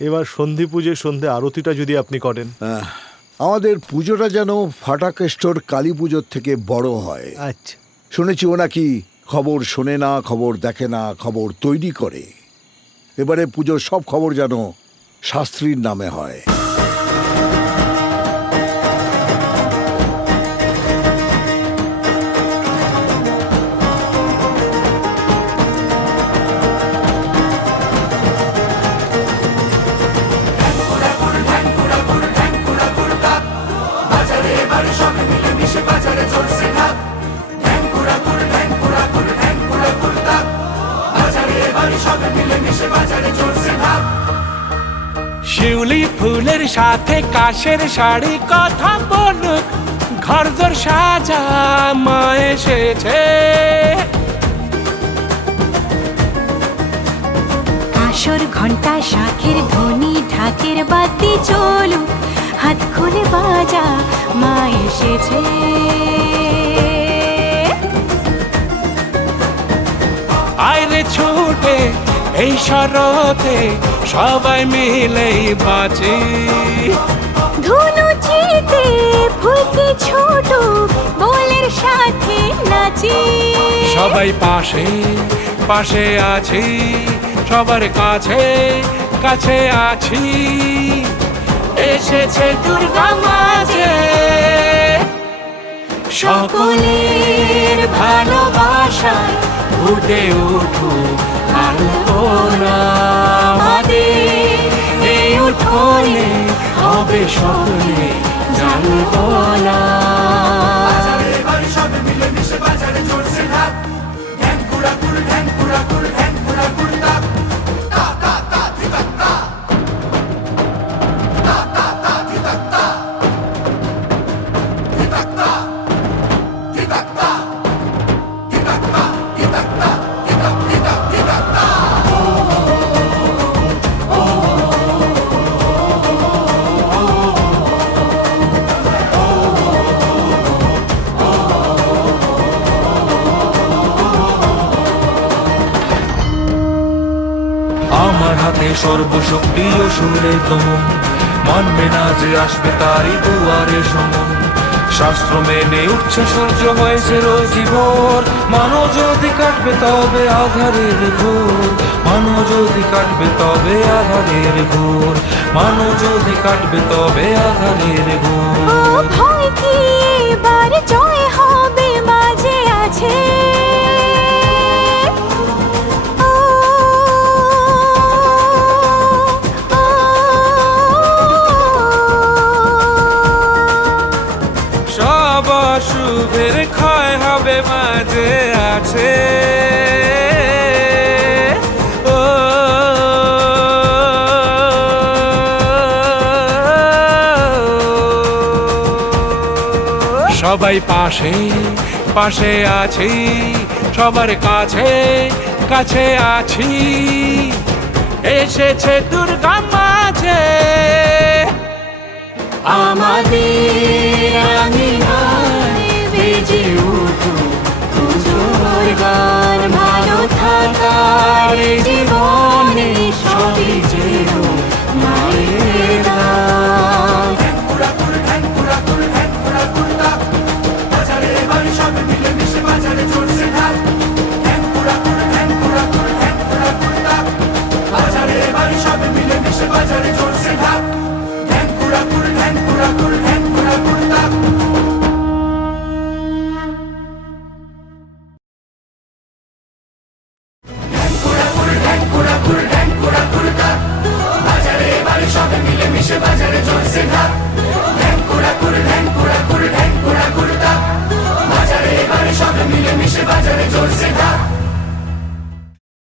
এবার সন্ধি পুজো সন্ধে আরতিটা যদি আপনি করেন। আমাদের পুজোটা যেন ফাটাকেষ্টর কালী পুজোর থেকে বড় হয়। আচ্ছা। শুনেছি ও নাকি খবর শোনে না, খবর দেখে না, খবর তৈরি করে। এবারে পুজোর সব খবর যেন শাস্ত্রীর নামে হয়। শিউলি ফুলের সাথে কাশের শাড়ি কথা বলুক, ঘরদোর সাজা মা এসেছে। কাঁসর ঘন্টা শাঁখের ধ্বনি ঢাকের বাতি চলুক, হাত খুলে বাজা মা এসেছে। আইরে ছুটে এই শরতে সবাই মিলেই বাঁচি। ধুনু চিতে ফুলকি ছোট বলের সাথে নাচি। সবাই পাশে পাশে আছি, সবার কাছে কাছে আছি। এসেছে দুর্গা মাঝে, সকলের ভালোবাসায় ফুটে উঠুক আলপনা। আমাদের এই উঠোনে হবে সকলে জানবো না। আমার হাতে সর্বশক্তি ও সুরে দমন, মানবে না যে আসবে তারই দুয়ারে সমন। শাস্ত্র মেনে উঠছে সূর্য হয়েছে রোজি ভোর, মানব যদি কাটবে তবে আধারের ঘোর। মানব যদি কাটবে তবে আধারের ঘোর, মানব যদি কাটবে তবে আধারের ঘোর। ও ভয় কি এবার জয় হবে মাঝে আছে। সব অশুভের ক্ষয় হবে মাঝে আছে। ও সবাই পাশে পাশে আছি, সবার কাছে কাছে আছি। এসেছে দুর্গা মাঝে, আমাদের আঙিনায় বেজে উঠুক পুজোর গান। ভালো থাকার জীবনে সবই যেন মায়ের দান। বাজারে বাড়ি সবে মিলে মিশে বাজারে চলছে ঢাক।